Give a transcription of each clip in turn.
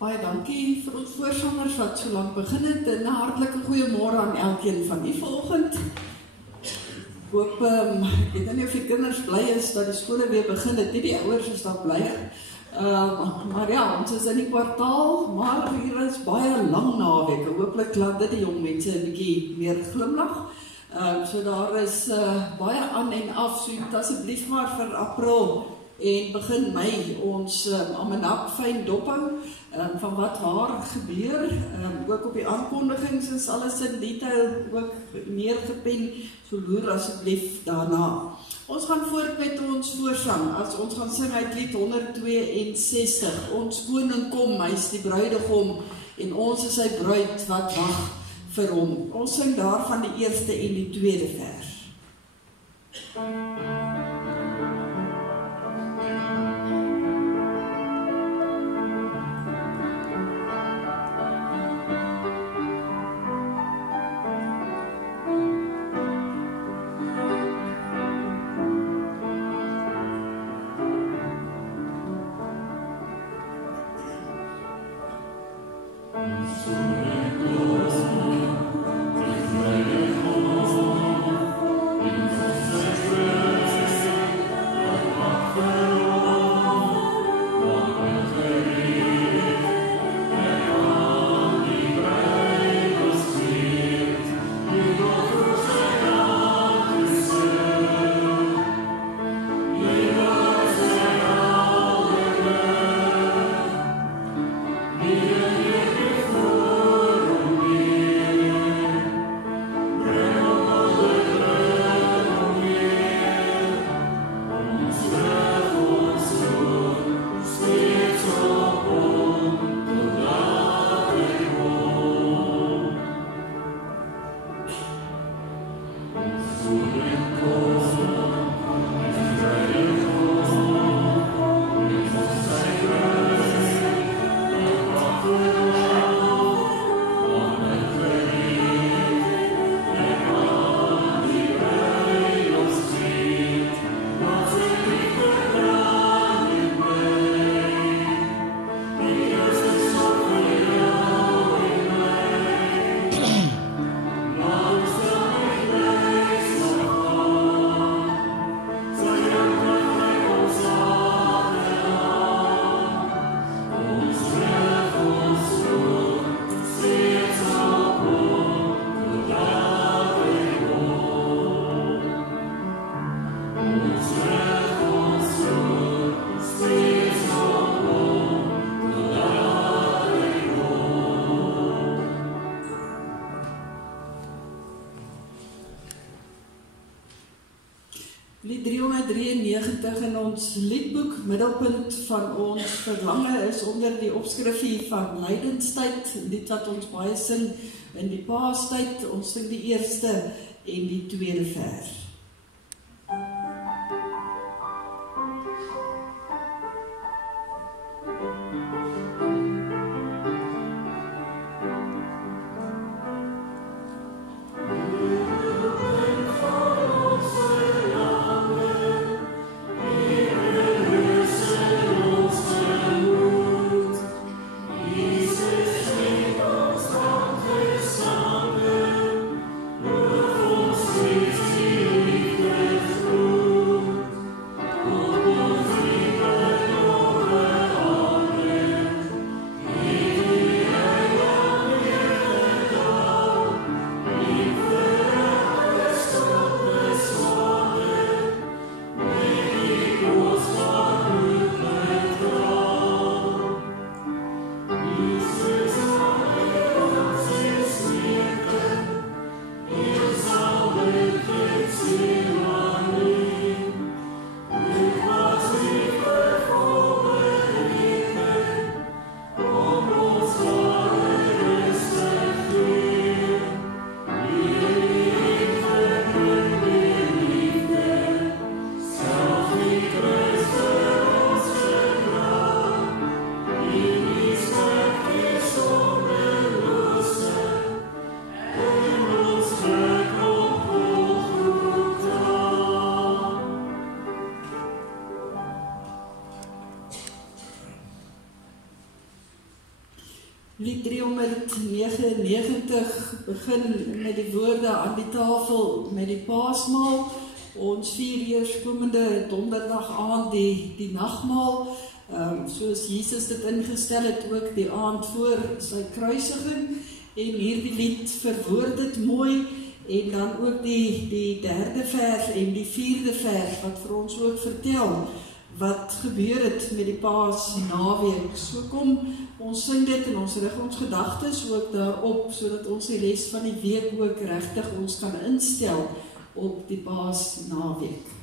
Baie dankie vir ons voorsangers wat so lank begin het en 'n hartlike goeiemôre aan elkeen van u vanoggend. Hoop, ek weet nie of die kinders bly is dat die skole weer begin het, nie die ouers is daar bly. Maar ja, ons is in die kwartaal, maar hier is baie lang naweke. Hooplik laat dit die jong mense 'n bietjie meer glimlag. So daar is baie aan en af, so asseblief maar vir April en begin Mei ons almanak fyn dophou van wat waar gebeur. Ook op die aankondigings is alles in detail ook neergepen, so loer asseblief daarna. Ons gaan voort met ons voorsang, as ons gaan sing uit lied 162, ons koning kom, hy is die bruidegom, en ons is sy bruid wat wag vir hom. Ons sing daarvan die eerste en die tweede vers. Lied 393 in ons liedboek, middelpunt van ons verlange is onder die opskrifie van lydenstyd, lied wat ons baie sing in die paastyd. Ons sing die eerste en die tweede vers. See Lied 399 begin met die woorde aan die tafel met die Paasmaal. Ons vier eerskomende donderdag aand die nagmaal, soos Jesus dit ingestel het, ook die aand voor sy kruisiging. En hierdie lied verwoord dit mooi, en dan ook die derde vers en die vierde vers, wat vir ons ook vertel, wat gebeur het met die Paasnaweek. So kom, ons sing dit en ons rig ons gedagtes ook daarop, sodat ons die res van die week ook regtig ons kan instel op die Paasnaweek.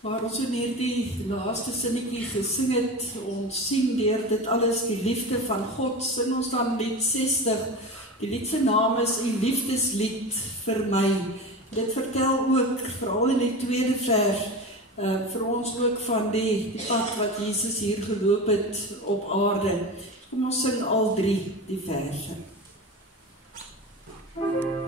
Waar ons in hierdie laaste sinnetjie gesing het, ons sien deur dit alles die liefde van God, sing ons dan lied 60. Die lied se naam is "U liefdeslied vir my". Dit vertel ook, veral in die tweede vers, vir ons ook van die pad wat Jesus hier geloop het op aarde. Kom ons sing al drie die verse. Thank you.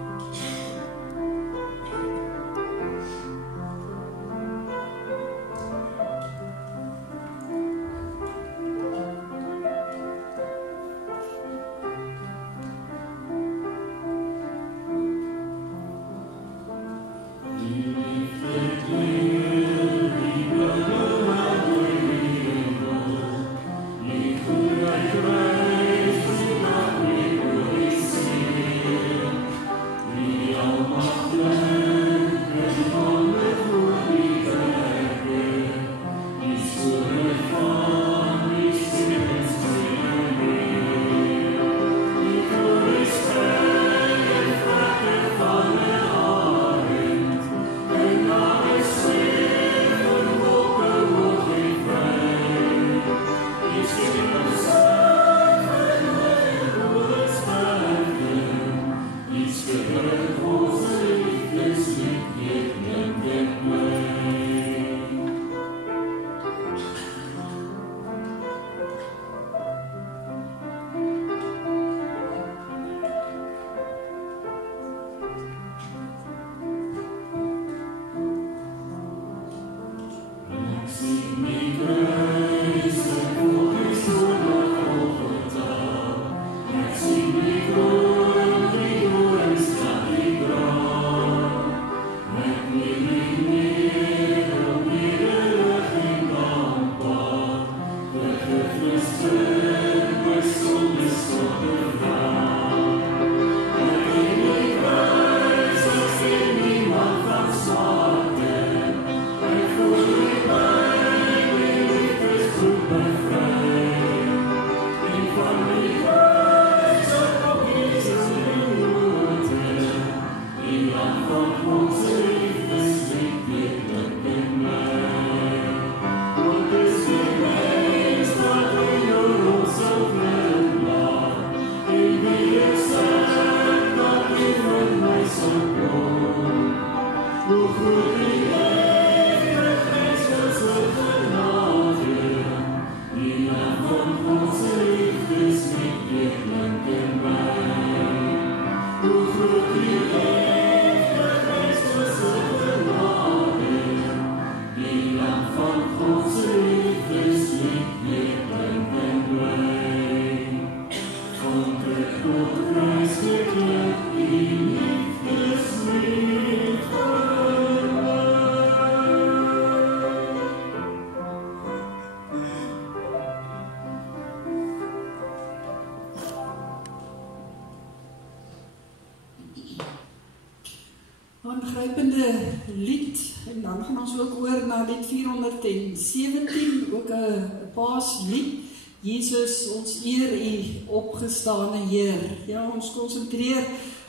Aangrypende lied, en dan gaan ons ook oor na lied 417, ook 'n paaslied. Jesus, ons eer U opgestane Heer. Ja, ons konsentreer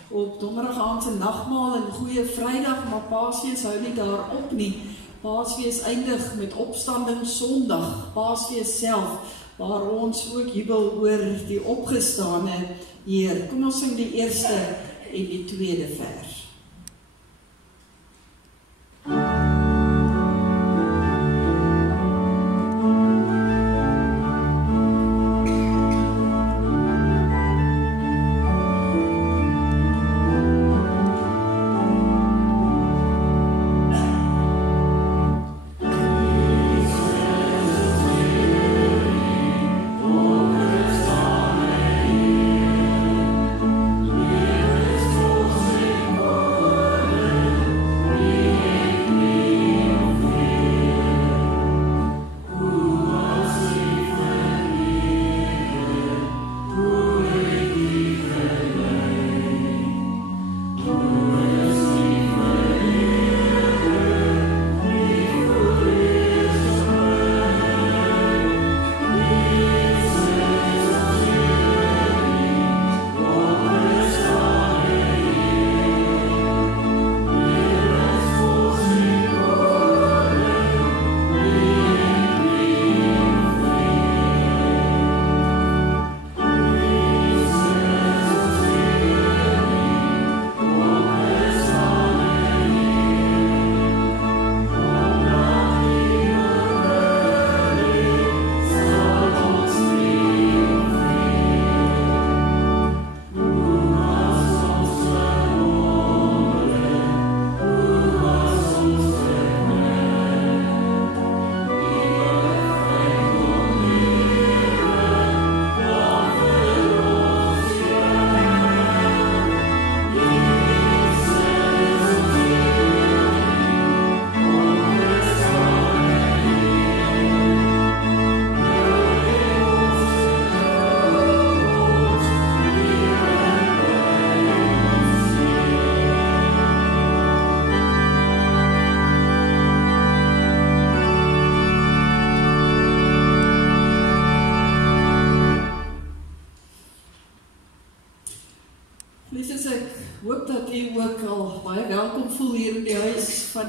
op donderdag aand se nagmaal en Goeie Vrydag, maar Paasfees hou nie daarop nie. Paasfees eindig met Opstanding Sondag, Paasfees self, waar ons ook jubel oor die opgestane Heer. Kom ons sing die eerste en die tweede vers.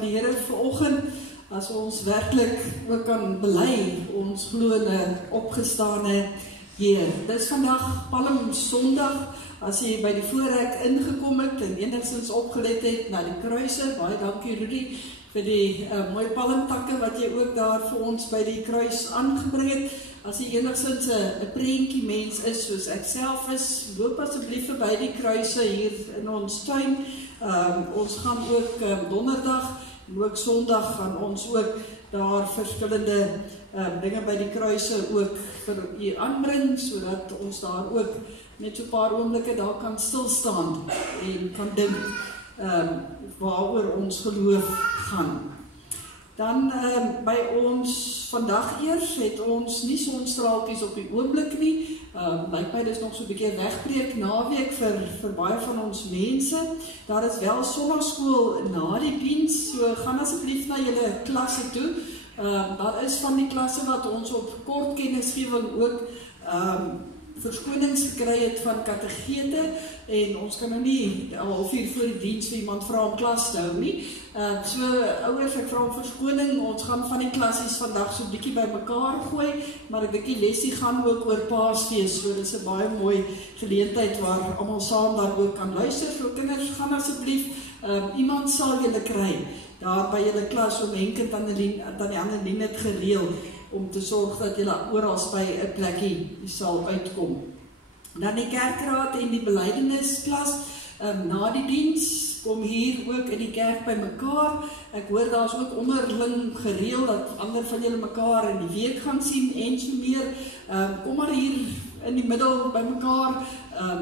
Die Here vanoggend, as ons werklik ook kan bely, ons glo 'n opgestane Heer. Dis vandag Palm Sondag, as jy by die voorrek ingekom het en enigstens opgelet het na die kruise, baie dankie Rudy vir die mooi palmtakke wat jy ook daar vir ons by die kruis aangebring het. As jy enigstens 'n prentjie mens is, soos ek self is, loop asseblief verby die kruise hier in ons tuin. Ons gaan ook donderdag en ook Sondag gaan ons ook daar verskillende dinge by die kruise ook vir u aanbring, sodat ons daar ook net so 'n paar oomblikke daar kan stilstaan en kan dink waaroor ons geloof gaan. Dan by ons vandag eers het ons nie sonstraaltjies op die oomblik nie. Lyk my dis nog so 'n bietjie wegbreek naweek vir baie van ons mense. Daar is wel sonnaarskool na die diens, so gaan asseblief na julle klasse toe. Daar is van die klasse wat ons op kort kennisgewing ook verskonings gekry het van kategete, en ons kan nou nie 'n halfuur voor die diens vir iemand vra om klas te hou nie. So ouers, ek vra om verskoning, ons gaan van die klassies vandag so 'n bietjie by mekaar gooi, maar ek dink die lesie gaan ook oor Paasfees, so dis 'n baie mooi geleentheid waar almal saam daar ook kan luister. So kinders, gaan asseblief, iemand sal julle kry daar by julle klas, om Henk en Tannie Annelien het gereël om te sorg dat julle oral by 'n plekkie sal uitkom. Dan die kerkraad en die belydennisklas na die diens kom hier ook in die kerk by mekaar. Ek hoor daar's ook onderling gereël dat ander van julle mekaar in die week gaan sien en so meer. Kom maar hier in die middel by mekaar.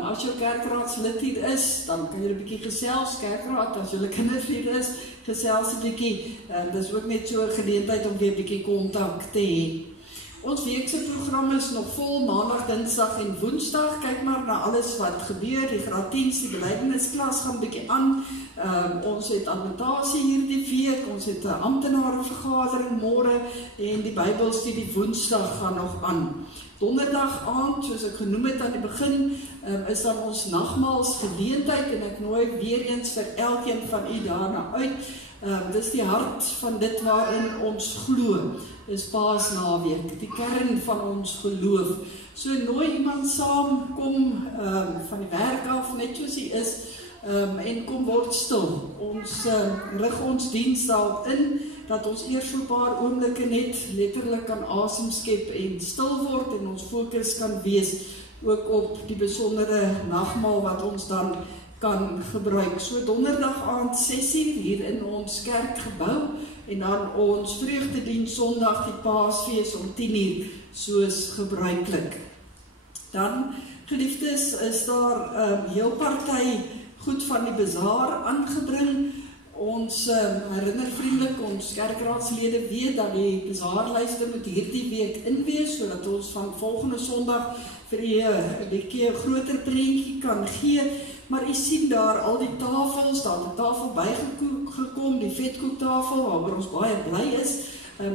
As jou kerkraadslid hier is, dan kan jy 'n bietjie gesels. Kerkraad, as julle kinders hier is, gesels 'n bietjie. Dis ook net so 'n geleentheid om weer 'n bietjie kontak te hê. Ons weekse program is nog vol, maandag, dinsdag en woensdag. Kyk maar na alles wat gebeur. Die graad 10, die belydennisklas gaan 'n bietjie aan. Ons het administrasie hierdie week, ons het 'n amptenarevergadering môre en die Bybelstudie woensdag gaan nog aan. Donderdag aand, soos ek genoem het aan die begin, is dan ons nagmaalsgeleentheid, en ek nooi weer eens vir elkeen van u daarna uit. Dis die hart van dit waarin ons glo, is Paasnaweek, die kern van ons geloof. So nooi iemand saam, kom van die werk af, net soos hy is, en kom word stil. Ons rig ons diens daarop in, dat ons eers so 'n paar oomblikke net letterlik kan asem skep en stil word, en ons fokus kan wees ook op die besondere nagmaal wat ons dan kan gebruik. So donderdag aand 6uur hier in ons kerkgebou, en dan ons vreugdediens Sondag die Paasfees om 10uur, soos gebruiklik. Dan, geliefdes, is daar heel party goed van die bazaar aangebring. Ons herinner vriendelik ons kerkraadslede weet dat die bazaarlyste moet hierdie week inwees, sodat ons van volgende Sondag vir u 'n bietjie groter prentjie kan gee. Maar u sien daar al die tafels, daar het 'n tafel bygekom, die vetkoektafel, waaroor ons baie bly is,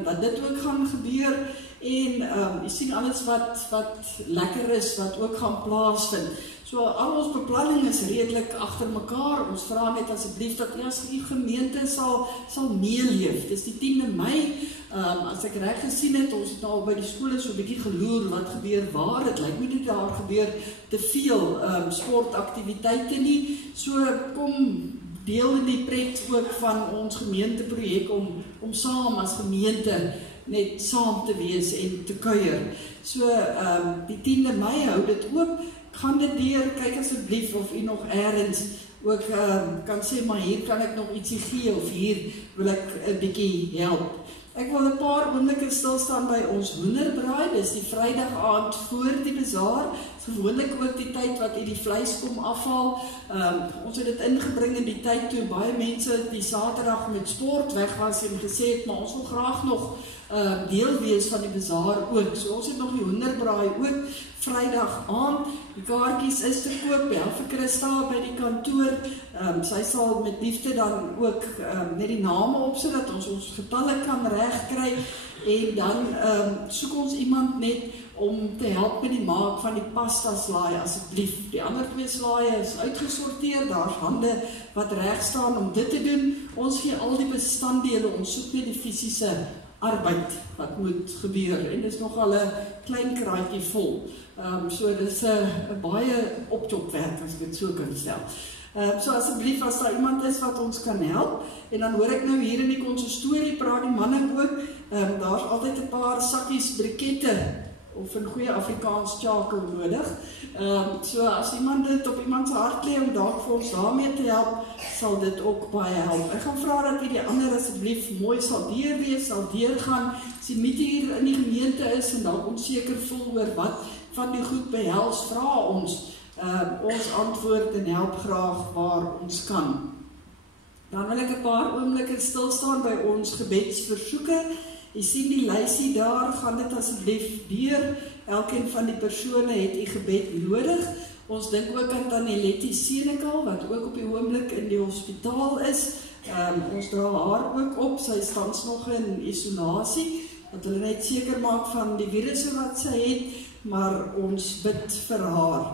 dat dit ook gaan gebeur. En u sien alles wat lekker is, wat ook gaan plaasvind. So al ons beplanning is redelik agter mekaar. Ons vra net asseblief dat as u gemeente sal meeleef. Dis die 10de Mei. As ek reg gesien het, ons het nou by die skole so 'n bietjie geloer wat gebeur waar. Dit lyk nie daar gebeur te veel sportaktiwiteite nie. So kom deel in die pret ook van ons gemeenteprojek om saam as gemeente net saam te wees en te kuier. So die 10de Mei hou dit oop. Gaan dit deur, kyk asseblief of u nog eers ook kan sê, maar hier kan ek nog ietsie gee, of hier wil ek 'n bietjie help. Ek wil 'n paar oomblikke stilstaan by ons hoenderbraai. Dis die Vrydag aand voor die bazaar. Gewoonlik ook die tyd wat u die vleis kom afhaal. Ons het dit ingebring in die tyd toe baie mense die Saterdag met sport weg was en gesê het, maar ons wil graag nog deel wees van die bazaar ook. So ons het nog die hoenderbraai ook Vrydag aand. Die kaartjies is te koop, bel vir Christa by die kantoor. Sy sal met liefde dan ook net die name op, sodat ons getalle kan regkry. En dan soek ons iemand net om te help met die maak van die pasta slaai asseblief. Die ander 2 slaaie is uitgesorteer, daar's hande wat reg staan om dit te doen. Ons gee al die bestanddele, ons soek net die fisiese arbeid wat moet gebeur. En dit is nogal 'n klein kraatjie vol. So dit is 'n baie optopwerk, as ek dit so kan stel. So asseblief, as daar iemand is wat ons kan help, en dan hoor ek nou hier in die konsistorie praat die manne ook, daar's altyd 'n paar sakkies brikette of in goeie Afrikaans chakel nodig. So as iemand dit op iemand se hart lê om dalk vir ons daarmee te help, sal dit ook baie help. Ek gaan vra dat die ander asseblief mooi sal deurwees, sal deurgaan, as die meeting hier in die gemeente is en dalk onseker voel oor wat van die goed behels, vra ons antwoord en help graag waar ons kan. Dan wil ek 'n paar oomblikke stil staan by ons gebedsversoeke. Jy sien die lysie daar, gaan dit asseblief deur. Elkeen van die persone het u gebed nodig. Ons dink ook aan Tannie Letty Senekal, wat ook op die oomblik in die hospitaal is. Ons dra haar ook op, sy is tans nog in isolasie, dat hulle net seker maak van die virusse wat sy het, maar ons bid vir haar.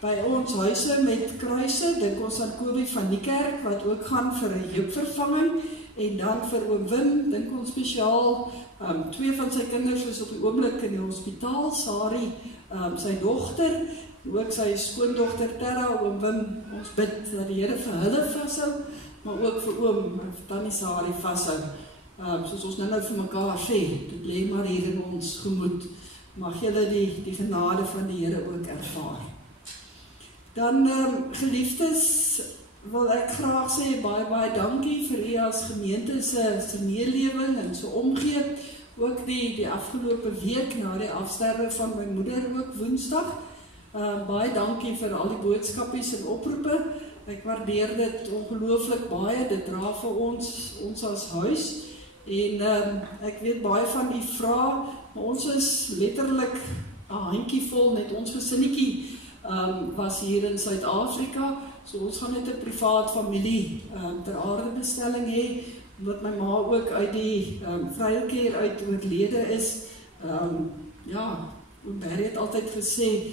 By ons huise met kruise, dink ons aan Kobie van die kerk, wat ook gaan vir 'n heupvervanging, en dan vir oom Wim, dink ons spesiaal, 2 van sy kinders is op die oomblik in die hospitaal, Sari, sy dogter, ook sy skoondogter Terra, oom Wim, ons bid dat die Here vir hulle vashou, maar ook vir oom, Tannie Sari vashou, soos ons nou vir mekaar sê, dit lê maar hier in ons gemoed, mag julle die genade van die Here ook ervaar. Dan geliefdes, wil ek graag sê baie dankie vir u as gemeente se meelewing en so omgee. Ook die afgelope week na die afsterwe van my moeder ook Woensdag. Baie dankie vir al die boodskapies en oproepe. Ek waardeer dit ongelooflik baie. Dit dra vir ons as huis. En ek weet baie van die vrae, maar ons is letterlik 'n handjievol, net ons gesinnetjie was hier in Suid-Afrika, so ons gaan net 'n privaat familie ter aardebestelling hê, omdat my ma ook uit die vrykeer uit oorlede is. Oom Barry het altyd gesê,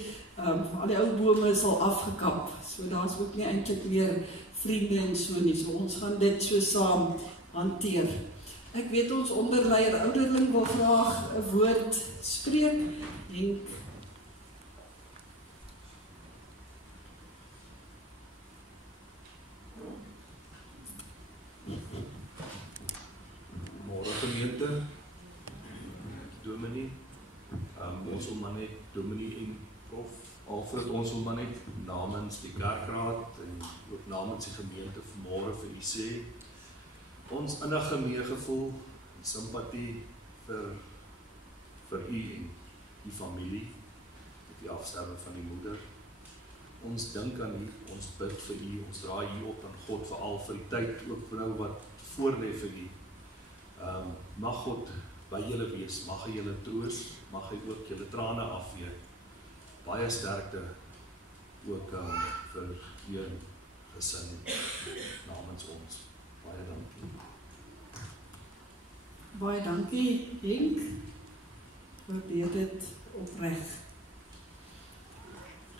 al die ou bome is al afgekap, so daar is ook nie eintlik meer vriende en so nie, so ons gaan dit so saam hanteer. Ek weet ons onderleier ouderling wil graag 'n woord spreek, en gemeente, Dominee, ons wil maar net, Dominee en Prof. Alfred, ons wil maar net namens die kerkraad en ook namens die gemeente vanmôre vir u sê, ons innige meegevoel en simpatie vir u en die familie met die afsterwe van die moeder. Ons dink aan u, ons bid vir u, ons draai u op aan God, veral vir die tyd ook nou wat voorlê vir u. Mag God by julle wees, mag hy julle troos, mag hy ook julle trane afvee. Baie sterkte ook vir julle gesin namens ons. Baie dankie. Baie dankie, Henk. Waardeer dit opreg.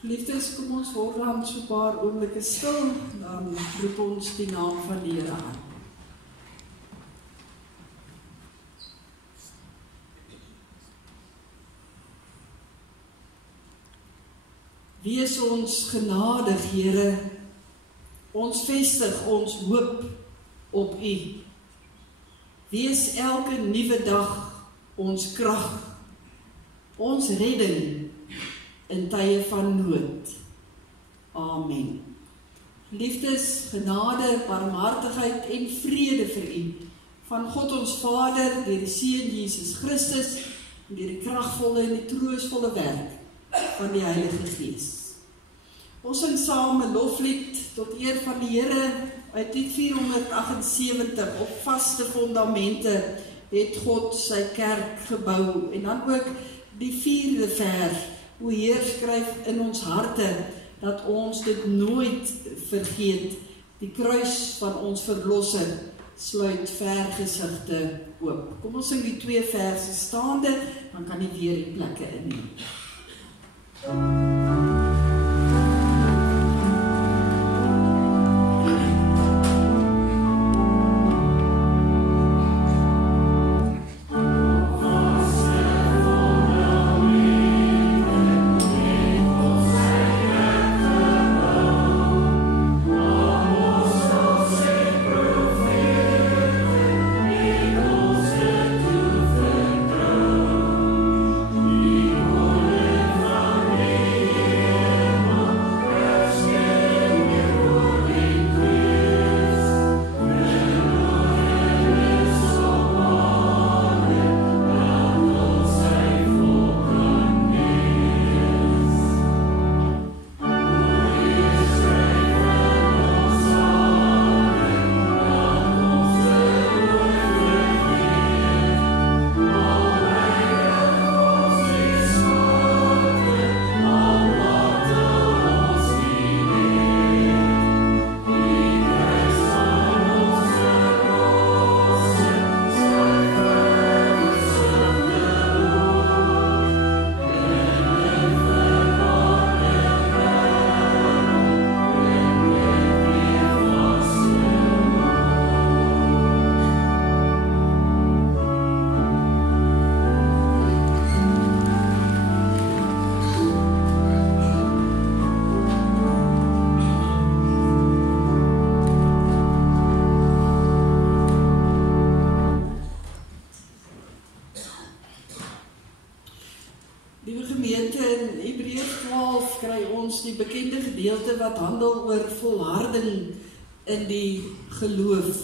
Geliefdes, kom ons word dan so 'n paar oomblikke stil, dan roep ons die naam van die Here aan. Wees ons genadig, Here, ons vestig ons hoop op U. Wees elke nuwe dag ons krag, ons redding in tye van nood. Amen. Liefdes, genade, barmhartigheid en vrede vir U, van God ons Vader, deur die Seun Jesus Christus, en deur die kragvolle en die troostvolle werk van die Heilige Gees. Ons sing saam 'n loflied tot eer van die Here uit Lied 478. Op vaste fondamente het God sy kerk gebou. En dan ook die 4de vers, o Heer, skryf in ons harte dat ons dit nooit vergeet. Die kruis van ons verlosser sluit vergesigte oop. Kom ons sing die 2 verse staande, dan kan jy weer die plekke inneem. Oh Liewe gemeente, in Hebreërs 12 kry ons die bekende gedeelte wat handel oor volharding in die geloof.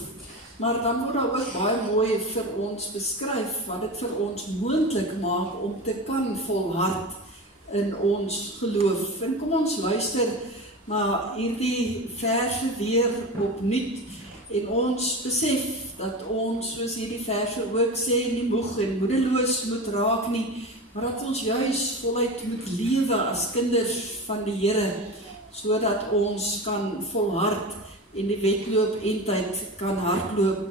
Maar dan word daar ook baie mooi vir ons beskryf wat dit vir ons moontlik maak om te kan volhard in ons geloof. En kom ons luister na hierdie verse weer opnuut en ons besef dat ons, soos hierdie verse ook sê, nie moeg en moedeloos moet raak nie, maar dat ons juis voluit moet lewe as kinders van die Here, sodat ons kan volhard en die wedloop eindtyd kan hardloop.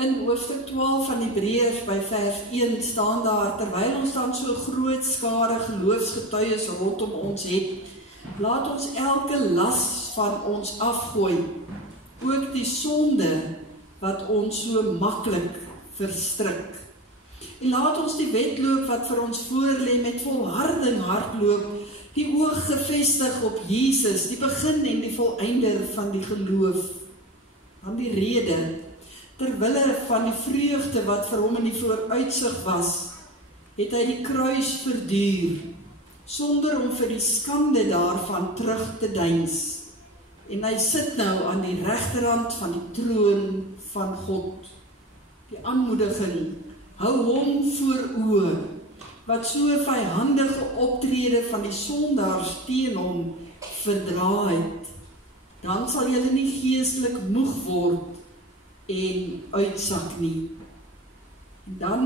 In hoofstuk 12 van Hebreërs by vers 1 staan daar, terwyl ons dan so groot skare geloofsgetuies rondom ons het, laat ons elke las van ons afgooi, ook die sonde wat ons so maklik verstrik. En laat ons die wedloop wat vir ons voorlê met volharding hardloop, die oog gefestig op Jesus, die begin en die volëinder van die geloof. Dan die rede, terwille van die vreugde wat vir hom in die vooruitsig was, het hy die kruis verduur, sonder om vir die skande daarvan terug te deins. En hy sit nou aan die regterhand van die troon van God. Die aanmoediging, hou hom voor oë, wat so vyhandige optrede van die sondaars teen hom verdra het. Dan sal julle nie geestelik moeg word en uitsak nie. En dan,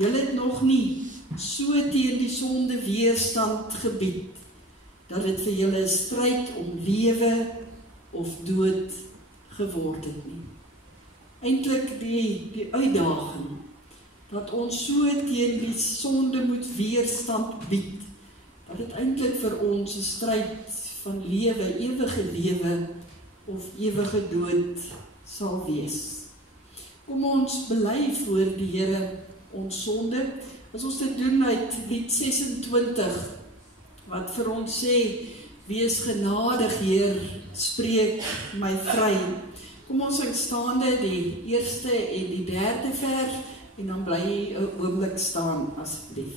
julle het nog nie so teen die sonde weerstand gebied, dat het vir julle 'n stryd om lewe of dood geword het nie. Eintlik die uitdaging, dat ons so teen die sonde moet weerstand bied, dat het eintlik vir ons 'n stryd van lewe, ewige lewe of ewige dood sal wees. Kom ons bely voor die Here ons sonde, as ons dit doen uit Lied 26, wat vir ons sê, wees genadig Heer, spreek my vry. Kom ons sing staande die eerste en die derde vers, en dan bly jy 'n oomblik staan asseblief.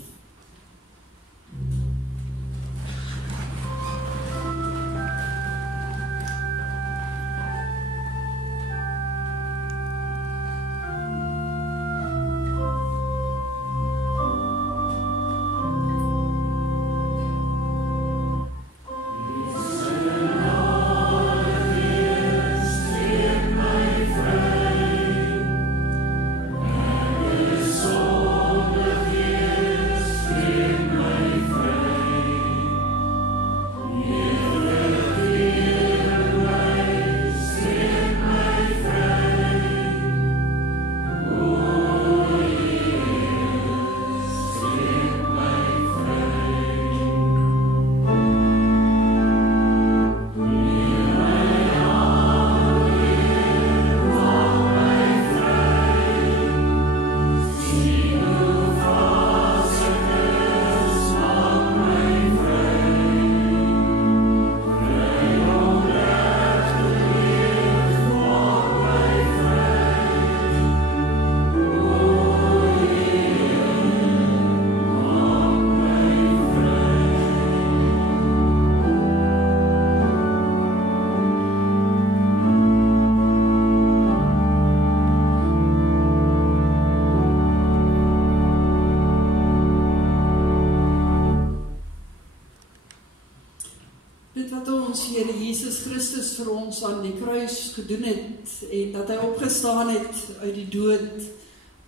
Here Jesus Christus vir ons aan die kruis gedoen het en dat hy opgestaan het uit die dood,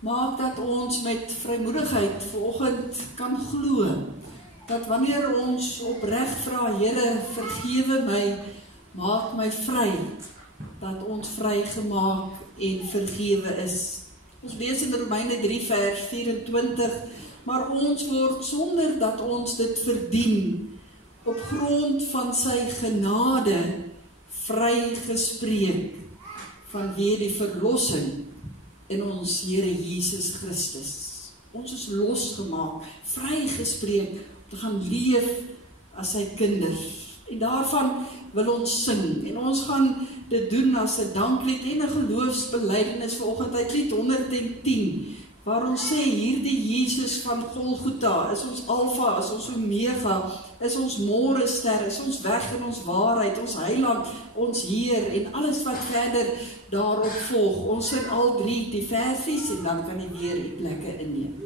maak dat ons met vrymoedigheid vanoggend kan glo, dat wanneer ons opreg vra, Here, vergewe my, maak my vry, dat ons vrygemaak en vergewe is. Ons lees in Romeine 3 vers 24, maar ons word sonder dat ons dit verdien, op grond van sy genade vrygespreek vanweë die verlossing in ons Here Jesus Christus. Ons is losgemaak, vrygespreek, te gaan leef as sy kinders. En daarvan wil ons sing, en ons gaan dit doen as 'n danklied en 'n geloofsbelijdenis vanoggend uit Lied 110, waar ons sê, hierdie Jesus van Golgotha, is ons Alfa, is ons Omega, is ons môrester, is ons weg in ons waarheid, ons heiland, ons Heer, en alles wat verder daarop volg. Ons sing al 3 die versies, en dan kan jy weer die plekke inneem.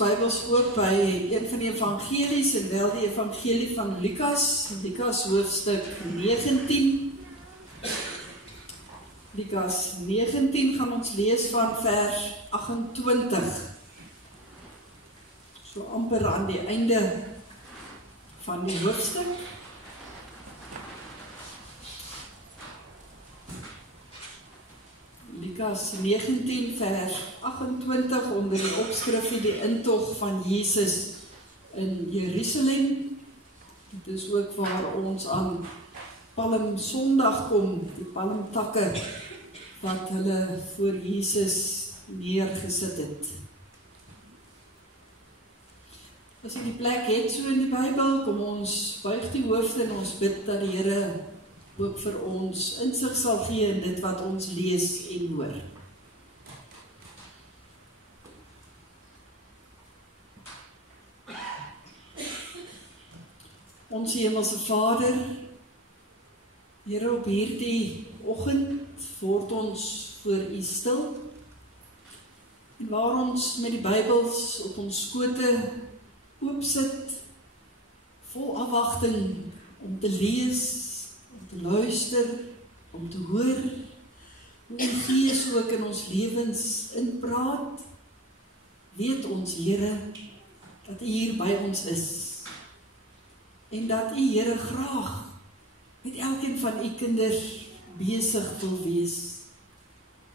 Bybels oop by een van die evangelies, en wel die evangelie van Lukas, Lukas hoofstuk 19. Lukas 19 gaan ons lees van vers 28. So amper aan die einde van die hoofstuk. Lukas 19 vers 28 onder die opskrif die intog van Jesus in Jerusalem. Dit is ook waar ons aan Palm Sondag kom, die palmtakke wat hulle voor Jesus neergesit het. As jy die plek het so in die Bybel, kom ons buig die hoofde en ons bid dat die Here ook vir ons insig sal gee in dit wat ons lees en hoor. Ons Hemelse Vader, Here, op hierdie oggend word ons voor U stil, en waar ons met die Bybels op ons skote oop sit, vol afwagting om te lees, te luister, om te hoor, hoe die Gees ook in ons lewens inpraat, weet ons, Here, dat U hier by ons is, en dat U, Here, graag met elkeen van U kinders besig wil wees.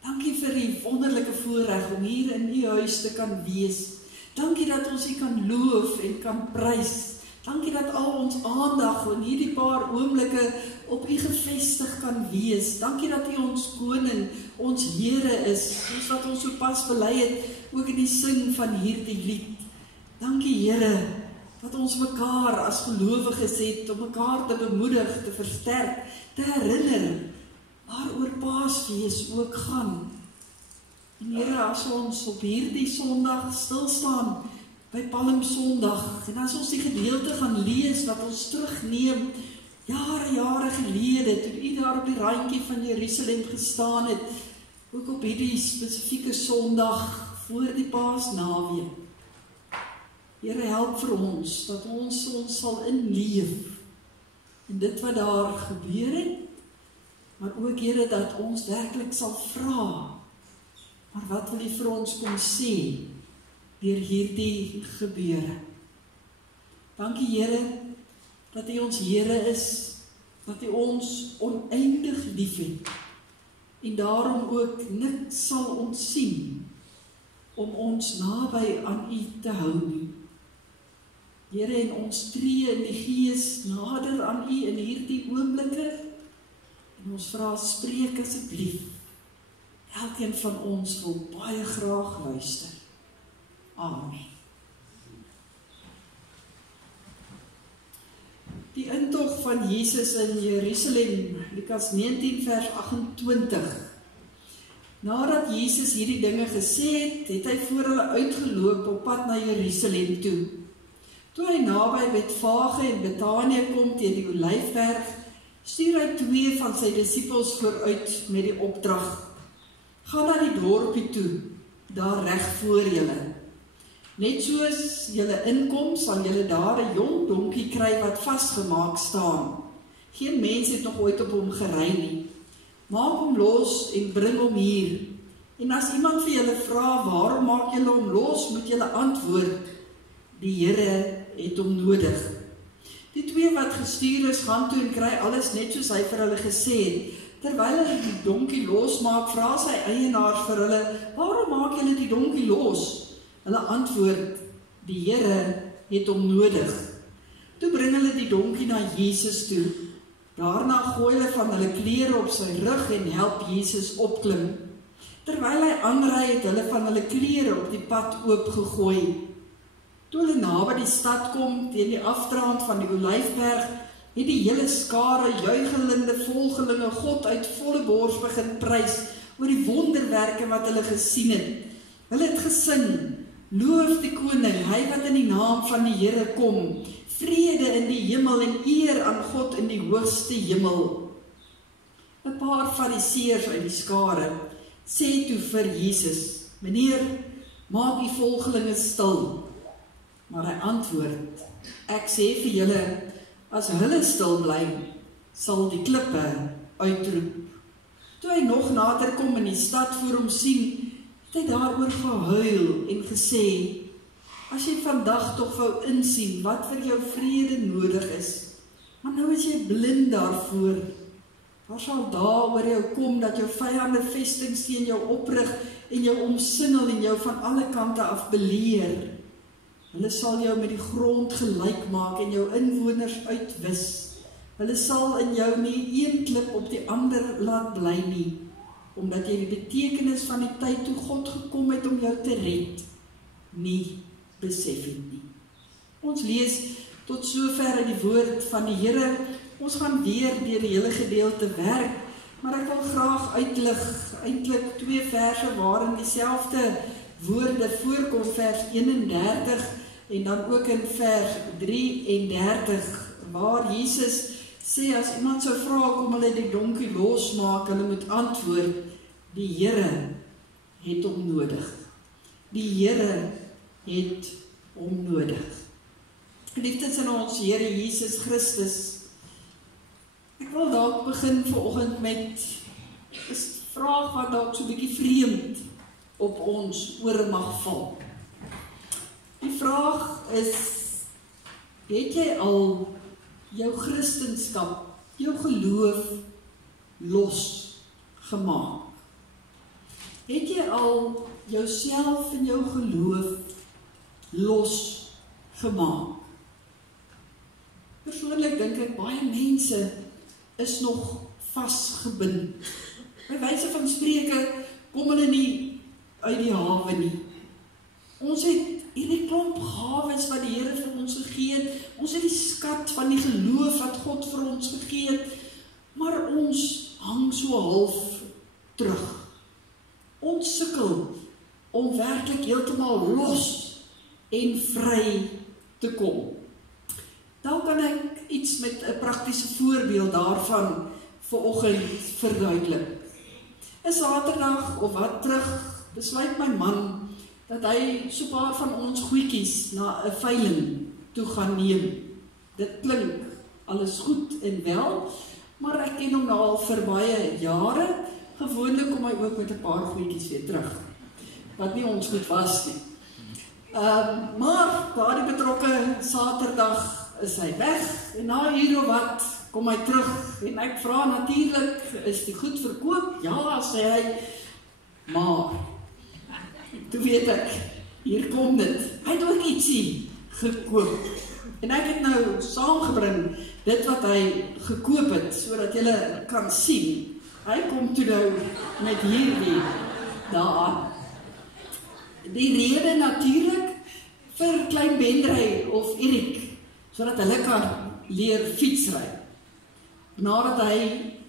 Dankie vir die wonderlike voorreg om hier in U huis te kan wees. Dankie dat ons U kan loof en kan prys. Dankie dat al ons aandag in hierdie paar oomblikke op U gefestig kan wees. Dankie dat U ons koning, ons Here is, soos wat ons so pas bely het, ook in die sing van hierdie lied. Dankie, Here, dat ons mekaar as gelowiges het, om mekaar te bemoedig, te versterk, te herinner, waaroor Paasfees ook gaan. En Here, as ons op hierdie Sondag stil staan, by Palm Sondag, en as ons die gedeelte gaan lees, wat ons terugneem, jare gelede, toe U daar op die randjie van Jerusalem gestaan het, ook op hierdie spesifieke Sondag, voor die Paasnaweek. Here, help vir ons, dat ons sal inleef, in dit wat daar gebeur het, maar ook, Here, dat ons werklik sal vra, maar wat wil U vir ons kom sê, deur hierdie gebeure. Dankie, Here, dat U ons Here is, dat U ons oneindig lief het, en daarom ook niks sal ontsien, om ons naby aan U te hou nie. Here, en ons tree in die Gees nader aan U in hierdie oomblikke, en ons vra, spreek asseblief. Elkeen van ons wil baie graag luister. Amen. Die intog van Jesus in Jerusalem, Lukas 19 vers 28. Nadat Jesus hierdie dinge gesê het, het hy voor hulle uitgeloop op pad na Jerusalem toe. Toe hy naby Betfage en Betanië kom teen die Olyfberg, stuur hy 2 van sy disippels vooruit met die opdrag: Gaan na die dorpie toe, daar reg voor julle. Net soos julle inkom, sal julle daar 'n jong donkie kry wat vasgemaak staan. Geen mens het nog ooit op hom gery nie. Maak hom los en bring hom hier. En as iemand vir julle vra, waarom maak julle hom los, moet julle antwoord: Die Here het hom nodig. Die 2 wat gestuur is, gaan toe en kry alles net soos hy vir hulle gesê het. Terwyl hulle die donkie losmaak, vra sy eienaars vir hulle: Waarom maak julle die donkie los? Hulle antwoord: Die Here het hom nodig. Toe bring hulle die donkie na Jesus toe. Daarna gooi hulle van hulle klere op sy rug en help Jesus opklim. Terwyl hy aanry, het hulle van hulle klere op die pad oopgegooi. Toe hulle naby die stad kom, teen die afdraand van die Olyfberg, het die hele skare juigelende volgelinge God uit volle bors begin prys oor die wonderwerke wat hulle gesien het. Hulle het gesing: Loof die koning, hy wat in die naam van die Here kom. Vrede in die hemel en eer aan God in die hoogste hemel. 'n Paar fariseërs uit die skare sê toe vir Jesus: Meneer, maak die volgelinge stil. Maar hy antwoord: Ek sê vir julle, as hulle stil bly, sal die klippe uitroep. Toe hy nog nader kom in die stad voor hom sien, het hy daaroor gehuil en gesê: As jy vandag tog wou insien wat vir jou vrede nodig is, maar nou is jy blind daarvoor. Daar sal dae oor jou kom dat jou vyande vestings teen jou oprig en jou omsingel en jou van alle kante af beleer. Hulle sal jou met die grond gelyk maak en jou inwoners uitwis. Hulle sal in jou nie een klip op die ander laat bly nie, omdat jy die betekenis van die tyd toe God gekom het om jou te red, nie besef het nie. Ons lees tot sover uit die woord van die Here. Ons gaan weer deur die hele gedeelte werk, maar ek wil graag uitlig eintlik 2 verse waarin dieselfde woorde voorkom, vers 31 en dan ook in vers 33, waar Jesus sê as iemand sou vra kom hulle die donkie losmaak, hulle moet antwoord: Die Here het hom nodig. Die Here het hom nodig. Geliefdes in ons Here Jesus Christus, ek wil dalk begin vanoggend met 'n vraag wat dalk so 'n bietjie vreemd op ons ore mag val. Die vraag is: het jy al jou Christendom, jou geloof losgemaak? Het jy al jouself en jou geloof losgemaak? Persoonlik dink ek baie mense is nog vasgebind. By wyse van spreke kom hulle nie uit die hawe nie. Ons het hierdie klomp gawes wat die Here vir ons gegee het. Ons het die skat van die geloof wat God vir ons gegee het, maar ons hang so half terug. Ons sukkel om werklik heeltemal los en vry te kom. Dan kan ek iets met 'n praktiese voorbeeld daarvan vanoggend verduidelik. 'n Saterdag of wat terug besluit my man dat hy so 'n paar van ons goedjies na 'n veiling toe gaan neem. Dit klink alles goed en wel, maar ek ken hom nou al vir baie jare. Gewoonlik kom hy ook met 'n paar goedjies weer terug, wat nie ons goed was nie. Maar daardie betrokke Saterdag is hy weg, en na hier of wat kom hy terug, en ek vra natuurlik, is die goed verkoop? Ja, sê hy, maar toe weet ek, hier kom dit. Hy het ook ietsie gekoop. En ek het nou saamgebring dit wat hy gekoop het, sodat julle kan sien. Hy kom toe nou met hierdie daaraan. Die rede natuurlik vir klein Bendry of Erik, sodat hulle kan leer fietsry. Nadat hy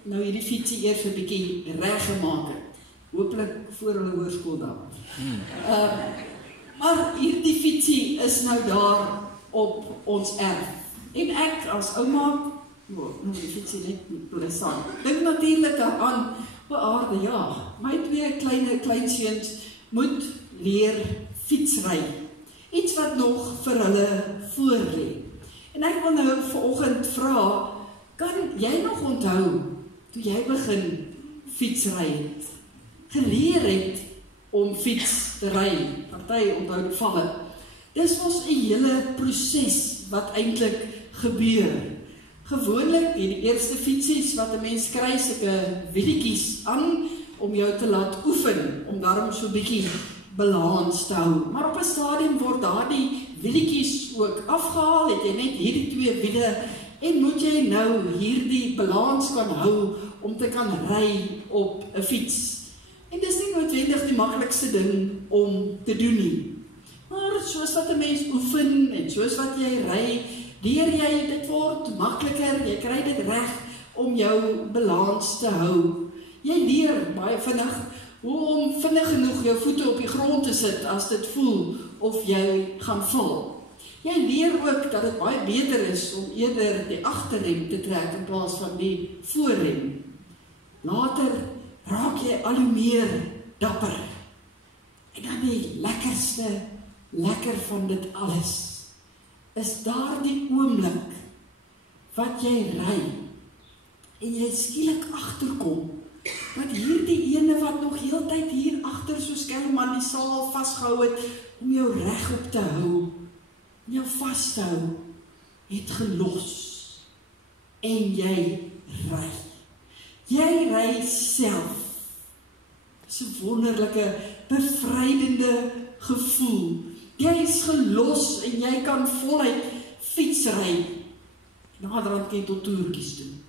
nou hierdie fietsie eers 'n bietjie reggemaak het. Hooplik voor hulle hoërskool daar. Maar hierdie fietsie is nou daar op ons erf. En ek as ouma, die fietsie net bly staan. Dink natuurlik daaraan, o aarde, ja, my 2 kleinseuns moet leer fietsry. Iets wat nog vir hulle voor lê. En ek wil nou vanoggend vra, kan jy nog onthou toe jy begin fietsry het? Geleer het om fiets te ry, party onthou die valle. Dis mos 'n hele proses wat eintlik gebeur. Gewoonlik die eerste fietsies wat 'n mens kry, sulke wielietjies aan om jou te laat oefen, om daarom so 'n bietjie balans te hou. Maar op 'n stadium word daardie wielietjies ook afgehaal, het jy net hierdie 2 wiele en moet jy nou hierdie balans kan hou om te kan ry op 'n fiets. En dis nie noodwendig die maklikste ding om te doen nie. Maar soos wat 'n mens oefen en soos wat jy ry, leer jy dit word makliker, jy kry dit reg om jou balans te hou. Jy leer baie vinnig hoe om vinnig genoeg jou voete op die grond te sit as dit voel of jy gaan val. Jy leer ook dat dit baie beter is om eerder die agterrem te trek in plaas van die voorrem. Later raak jy al hoe meer dapper. En dan die lekkerste, lekker van dit alles, is daardie oomblik wat jy ry en jy skielik agterkom dat hierdie ene wat nog heeltyd hier agter so skelm aan die saal vasgehou het om jou reg op te hou, jou vas te hou, het gelos en jy ry. Jy ry self. Dis 'n wonderlike, bevrydende gevoel. Jy is gelos en jy kan voluit fietsry. Naderhand kan jy tot toertjies doen.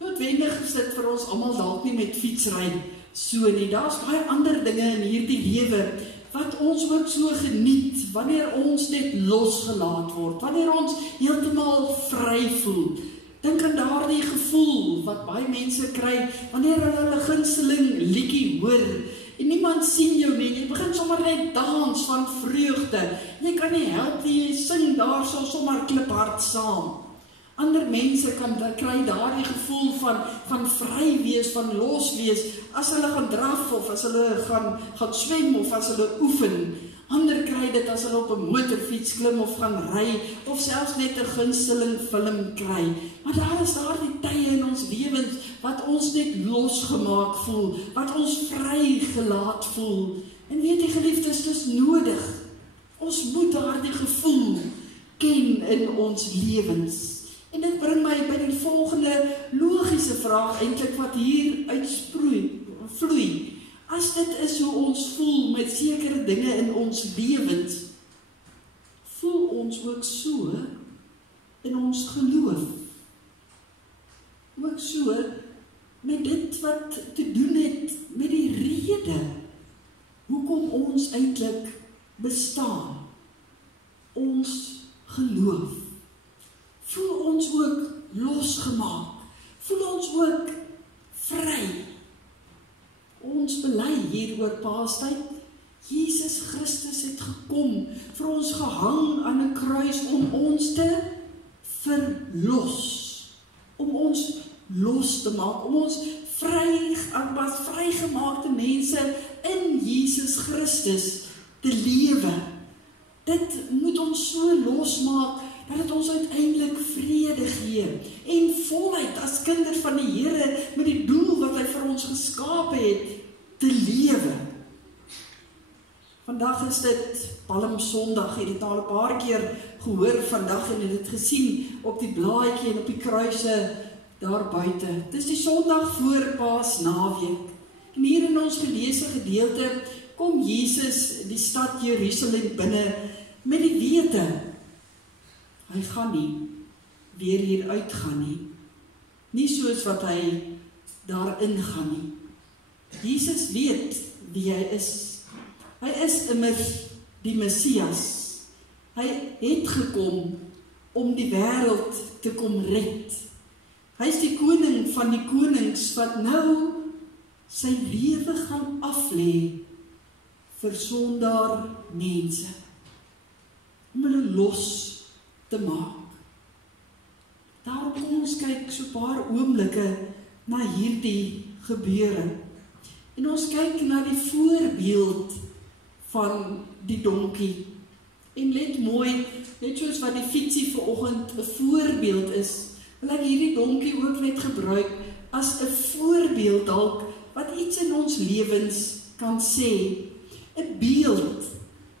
Noodwendig is dit vir ons almal dalk nie met fietsry so nie. Daar's baie ander dinge in hierdie lewe wat ons ook so geniet wanneer ons net losgelaat word, wanneer ons heeltemal vry voel. Dink aan daardie gevoel wat baie mense kry wanneer hulle gunsteling liedjie hoor en niemand sien jou nie. Jy begin sommer net dans van vreugde. Jy kan nie help nie, jy sing daar so sommer kliphard saam. Ander mense kan kry daardie gevoel van vry wees, van los wees, as hulle gaan draf of as hulle gaan swem of as hulle oefen. Ander kry dit as hulle op 'n motorfiets klim of gaan ry of selfs net 'n gunsteling film kry. Maar daar is daardie tye in ons lewens wat ons net losgemaak voel, wat ons vrygelaat voel. En weet jy geliefdes, dis nodig. Ons moet daardie gevoel ken in ons lewens. En dit bring my by die volgende logiese vraag eintlik wat hier vloei. As dit is hoe ons voel met sekere dinge in ons lewens, voel ons ook so in ons geloof. Ook so met dit wat te doen het met die rede hoekom ons eintlik bestaan. Ons geloof. Voel ons ook losgemaak. Voel ons ook vry. Ons bely hier oor Paastyd. Jesus Christus het gekom, vir ons gehang aan 'n kruis om ons te verlos. Om ons los te maak, om ons vrygemaakte mense in Jesus Christus te lewe. Dit moet ons so losmaak dat het ons uiteindelik vrede gee en voluit as kinders van die Here met die doel wat hy vir ons geskaap het te lewe. Vandag is dit Palmsondag, het dit al 'n paar keer gehoor vandag en het dit gesien op die blaadjie en op die kruise daar buite. Dit is die Sondag voor Paasnaweek. En hier in ons geleesde gedeelte kom Jesus die stad Jerusalem binne met die wete, hy gaan nie weer hier uitgaan nie. Nie soos wat hy daarin gaan nie. Jesus weet wie hy is. Hy is immers die Messias. Hy het gekom om die wêreld te kom red. Hy is die koning van die konings wat nou sy lewe gaan aflê vir sondaar mense, om hulle los te maak. Daarom kom ons kyk so paar oomblikke na hierdie gebeure. En ons kyk na die voorbeeld van die donkie. En let mooi, net soos wat die fietsie vanoggend 'n voorbeeld is, wil ek hierdie donkie ook net gebruik as 'n voorbeeld dalk wat iets in ons lewens kan sê. 'n Beeld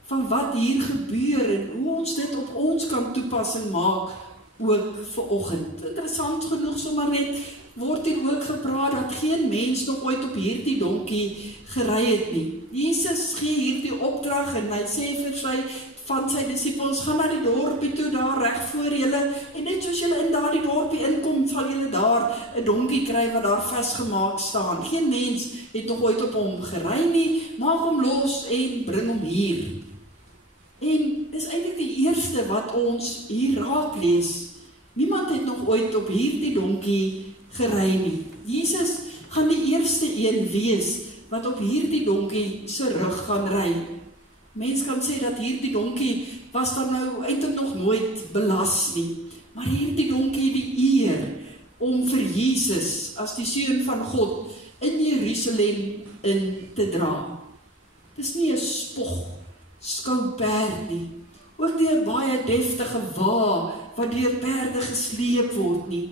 van wat hier gebeur en hoe ons dit op ons kan toepassing maak ook vanoggend. Interessant genoeg sommer net word hier ook gepraat dat geen mens nog ooit op hierdie donkie gery het nie. Jesus gee hierdie opdrag en hy sê vir van sy disippels, gaan na die dorpie toe daar reg voor julle en net soos julle in daardie dorpie inkom, sal julle daar 'n donkie kry wat daar vasgemaak staan. Geen mens het nog ooit op hom gery nie, maak hom los en bring hom hier. En dis eintlik die eerste wat ons hier raak lees. Niemand het nog ooit op hierdie donkie gery nie. Jesus gaan die eerste een wees wat op hierdie donkie se rug gaan ry. Mens kan sê dat hierdie donkie was dan nou eintlik nog nooit belas nie. Maar hierdie donkie die eer om vir Jesus as die seun van God in Jerusalem in te dra. Dis nie 'n spog skouperd nie. Ook nie 'n baie deftige wa wat deur perde gesleep word nie.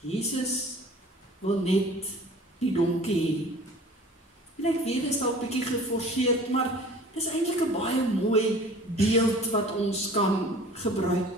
Jesus wil net die donkie hê. En ek weet, dit is al 'n bietjie geforseerd, maar dis eintlik 'n baie mooi beeld wat ons kan gebruik.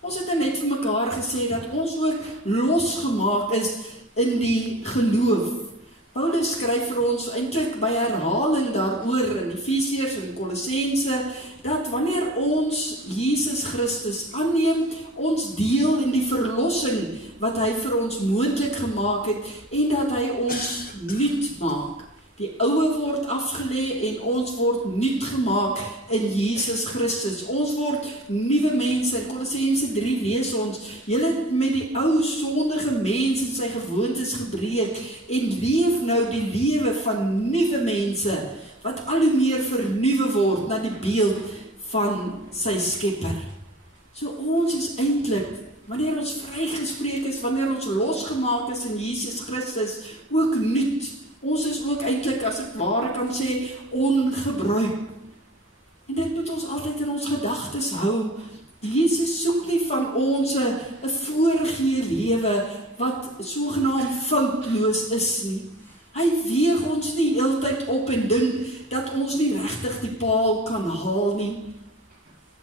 Ons het net vir mekaar gesê dat ons ook losgemaak is in die geloof. Paulus skryf vir ons eintlik by herhaling daaroor in Efesiërs en Kolossense, dat wanneer ons Jesus Christus aanneem, ons deel in die verlossing wat hy vir ons moontlik gemaak het en dat hy ons nuut maak. Die ouwe word afgelê en ons word nuut gemaak in Jesus Christus. Ons word nuwe mense. Kolossense 3 lees ons, julle het met die ou sondige mens en sy gewoontes gebreek en leef nou die lewe van nuwe mense wat al hoe meer vernuwe word na die beeld van sy skepper. So ons is eintlik, wanneer ons vrygespreek is, wanneer ons losgemaak is in Jesus Christus, ook nuut. Ons is ook eintlik, as ek ware kan sê, ongebruik. En dit moet ons altyd in ons gedagtes hou. Jesus soek nie van ons 'n voorgee lewe wat sogenaamd foutloos is nie. Hy weeg ons nie heeltyd op en dink dat ons nie regtig die paal kan haal nie.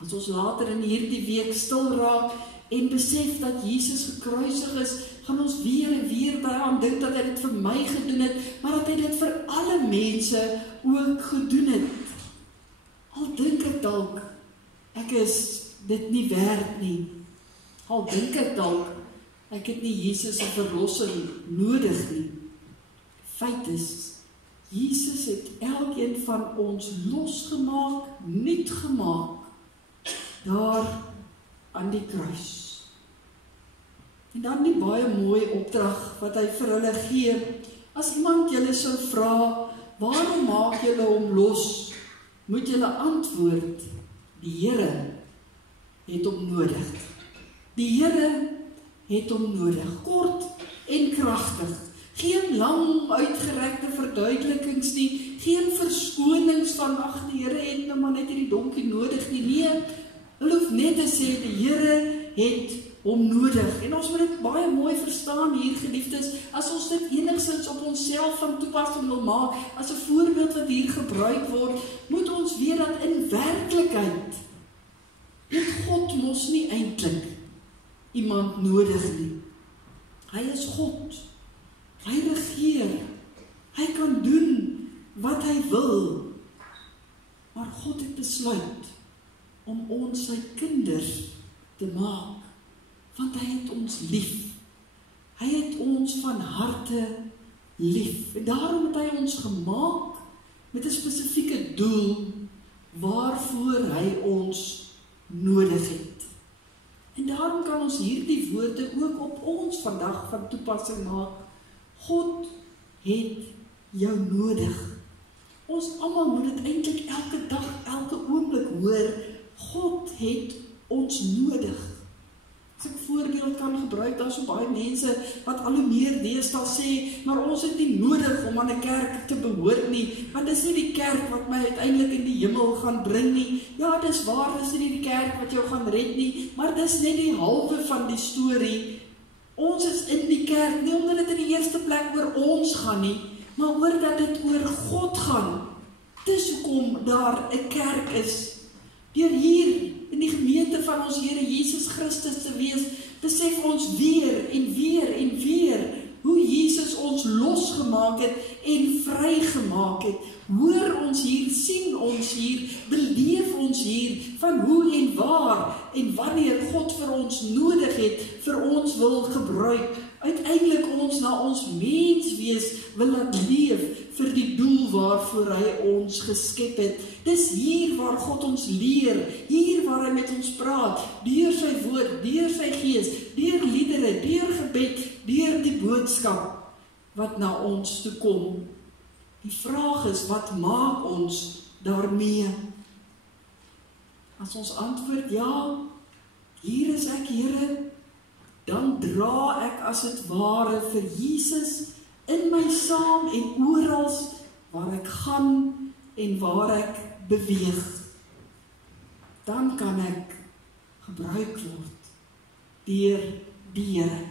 As ons later in hierdie week stil raak en besef dat Jesus gekruisig is, gaan ons weer en weer daaraan dink dat hy dit vir my gedoen het, maar dat hy dit vir alle mense ook gedoen het. Al dink ek dalk, ek is dit nie werd nie. Al dink ek dalk, ek het nie Jesus se verlossing nodig nie. Feit is, Jesus het elkeen van ons losgemaak, nuut gemaak, daar aan die kruis. En dan die baie mooi opdrag wat hy vir hulle gee. As iemand julle sou vra, waarom maak julle hom los? Moet julle antwoord, die Here het hom nodig. Die Here het hom nodig. Kort en kragtig. Geen lang uitgerekte verduidelikings nie, geen verskonings van, ag, die Here het nou maar net hierdie donkie nodig nie. Nee, hulle hoef net te sê, die Here het hom nodig. En ons moet dit baie mooi verstaan hier, geliefdes, as ons dit enigstens op onsself van toepassing wil maak, as 'n voorbeeld wat hier gebruik word, moet ons weet dat in werklikheid het God mos nie eintlik iemand nodig nie. Hy is God. Hy regeer. Hy kan doen wat hy wil. Maar God het besluit om ons sy kinders te maak, want hy het ons lief. Hy het ons van harte lief. En daarom het hy ons gemaak met 'n spesifieke doel waarvoor hy ons nodig het. En daarom kan ons hierdie woorde ook op ons vandag van toepassing maak. God het jou nodig. Ons almal moet dit eintlik elke dag, elke oomblik hoor. God het ons nodig. As ek 'n voorbeeld kan gebruik, daar is so baie mense wat al hoe meer deesdae sê, maar ons het nie nodig om aan 'n kerk te behoort nie, want dis nie die kerk wat my uiteindelik in die hemel gaan bring nie. Ja, dis waar, dis nie die kerk wat jou gaan red nie, maar dis net die halwe van die storie. Ons is in die kerk, nie omdat dit in die eerste plek oor ons gaan nie, maar oor dat dit oor God gaan. Dis hoekom daar 'n kerk is. Deur hier in die gemeente van ons Here Jesus Christus te wees, besef ons weer en weer en weer hoe Jesus ons losgemaak het en vrygemaak het. Hoor ons hier, sien ons hier, beleef ons hier van hoe en waar en wanneer God vir ons nodig het, vir ons wil gebruik. Uiteindelik ons na ons menswees wil laat leef vir die doel waarvoor hy ons geskep het. Dis hier waar God ons leer, hier waar hy met ons praat, deur sy woord, deur sy gees, deur liedere, deur gebed, deur die boodskap wat na ons toe kom. Die vraag is, wat maak ons daarmee? As ons antwoord ja, hier is ek Here, dan dra ek as het ware vir Jesus in my saam en oral waar ek gaan en waar ek beweeg. Dan kan ek gebruik word deur die Here.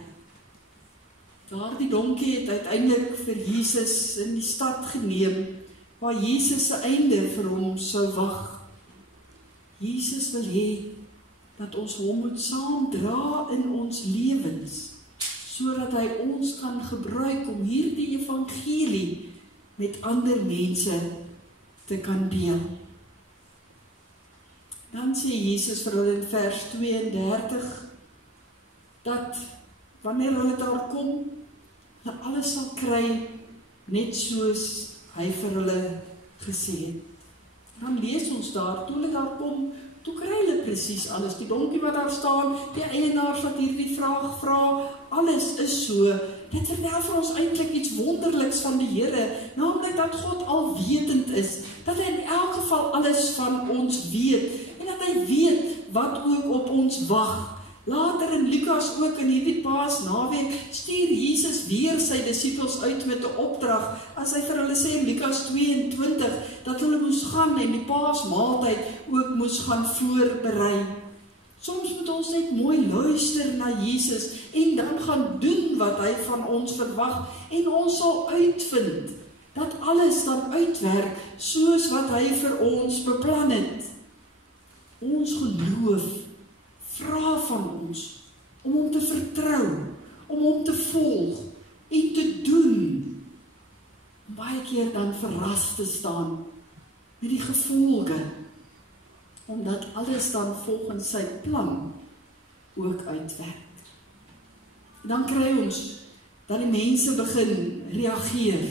Daardie donkie het uiteindelik vir Jesus in die stad geneem, waar Jesus se einde vir hom sou wag. Jesus wil hê dat ons hom moet saamdra in ons lewens, sodat hy ons kan gebruik om hierdie evangelie met ander mense te kan deel. Dan sê Jesus vir hulle in vers 32, dat wanneer hulle daar kom, hulle alles sal kry, net soos hy vir hulle gesê het. Dan lees ons daar, toe hulle daar kom, toe kry hulle presies alles. Die donkie wat daar staan, die eienaars wat hierdie vraag vra, alles is so. Dit vertel vir ons eintlik iets wonderliks van die Here, naamlik dat God alwetend is, dat hy in elk geval alles van ons weet, en dat hy weet wat ook op ons wag. Later in Lukas ook in hierdie Paasnaweek stuur Jesus weer sy disippels uit met 'n opdrag, as hy vir hulle sê in Lukas 22, dat hulle moes gaan en die Paasmaaltyd ook moes gaan voorberei. Soms moet ons net mooi luister na Jesus en dan gaan doen wat hy van ons verwag, en ons sal uitvind dat alles dan uitwerk soos wat hy vir ons beplan het. Ons geloof vra van ons om hom te vertrou, om hom te volg en te doen. Baie keer dan verras te staan met die gevolge, omdat alles dan volgens sy plan ook uitwerk. Dan kry ons dat die mense begin reageer.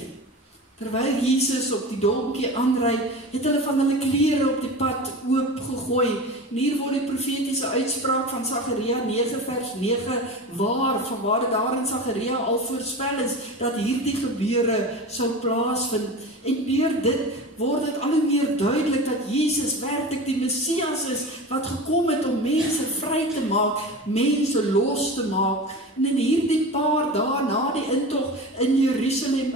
Terwyl Jesus op die donkie aanry, het hulle van hulle klere op die pad oop gegooi. En hier word die profetiese uitspraak van Sagaria 9 vers 9 waar dit daar in Sagaria al voorspel is, dat hierdie gebeure sou plaasvind. En deur dit word dit al hoe meer duidelik dat Jesus werklik die Messias is, wat gekom het om mense vry te maak, mense los te maak. En in hierdie paar dae na die intog in Jerusalem,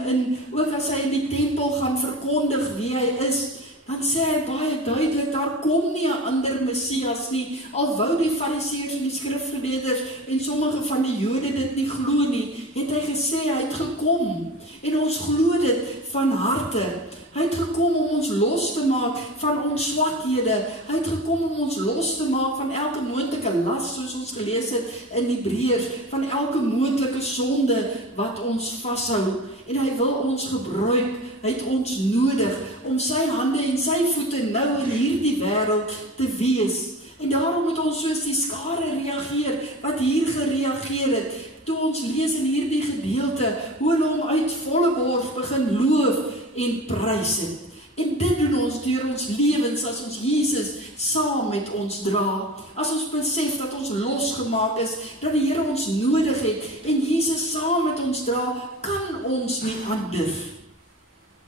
ook as hy in die tempel gaan verkondig wie hy is, dan sê hy baie duidelik, daar kom nie 'n ander Messias nie, al wou die Fariseërs en die skrifgeleerders en sommige van die Jode dit nie glo nie, het hy gesê, hy het gekom, en ons glo dit van harte. Hy het gekom om ons los te maak van ons swakhede, hy het gekom om ons los te maak van elke moontlike las, soos ons gelees het in Hebreërs, van elke moontlike sonde wat ons vashou, en hy wil ons gebruik hy het ons nodig om sy hande en sy voete nou in hierdie wêreld te wees. En daarom moet ons soos die skare reageer, wat hier gereageer het, toe ons lees in hierdie gedeelte, hoe hulle hom uit volle bors begin loof en prys het. En dit doen ons deur ons lewens, as ons Jesus saam met ons dra, as ons besef dat ons losgemaak is, dat die Here ons nodig het, en Jesus saam met ons dra, kan ons nie anders,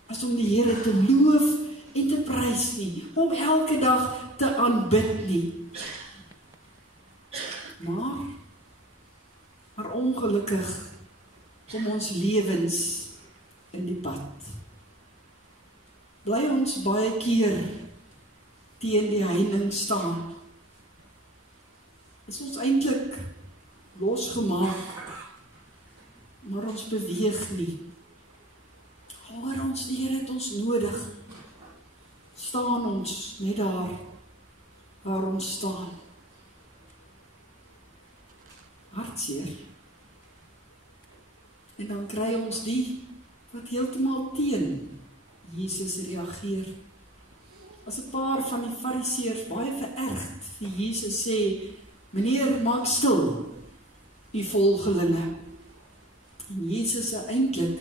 as om die Here te loof en te prys nie, om elke dag te aanbid nie. Maar ongelukkig kom ons lewens in die pad. Bly ons baie keer teen die heining staan. Is ons eintlik losgemaak, maar ons beweeg nie. Hoor ons, die Here het ons nodig. Staan ons net daar waar ons staan. Hartseer. En dan kry ons die wat heeltemal teen Jesus reageer. As 'n paar van die fariseërs baie verergd vir Jesus sê, meneer, maak stil u volgelinge. En Jesus se eintlik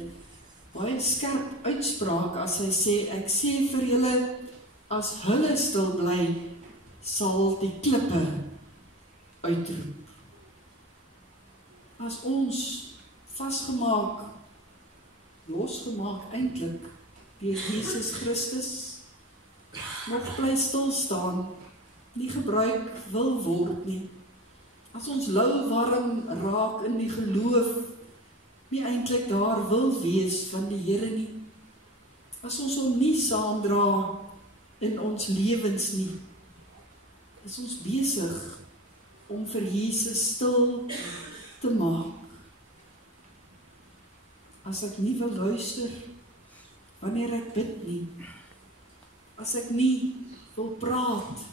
baie skerp uitspraak as hy sê, ek sê vir julle, as hulle stil bly, sal die klippe uitroep. As ons vasgemaak, losgemaak eintlik deur Jesus Christus, nog bly stil staan, nie gebruik wil word nie. As ons lou warm raak in die geloof, nie eintlik daar wil wees van die Here nie. As ons hom nie saamdra in ons lewens nie, is ons besig om vir Jesus stil te maak. As ek nie wil luister wanneer ek bid nie, as ek nie wil praat,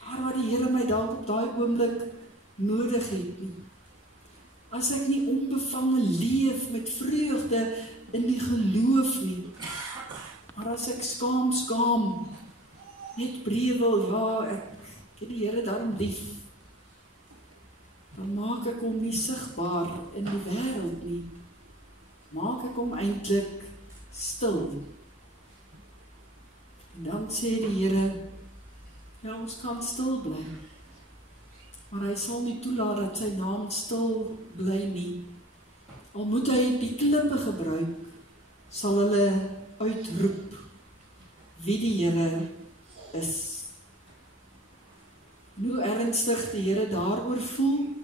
maar wat die Here my dalk op daai oomblik nodig het nie, as ek nie onbevange leef met vreugde in die geloof nie, maar as ek skaam, net brewel, ja, ek het die Here daarom lief, dan maak ek hom nie sigbaar in die wêreld nie, maak ek hom eintlik stil. En dan sê die Here, ja, ons kan stil bly, maar hy sal nie toelaat dat sy naam stil bly nie. Al moet hy die klippe gebruik, sal hulle uitroep wie die Here is. Hoe ernstig die Here daaroor voel,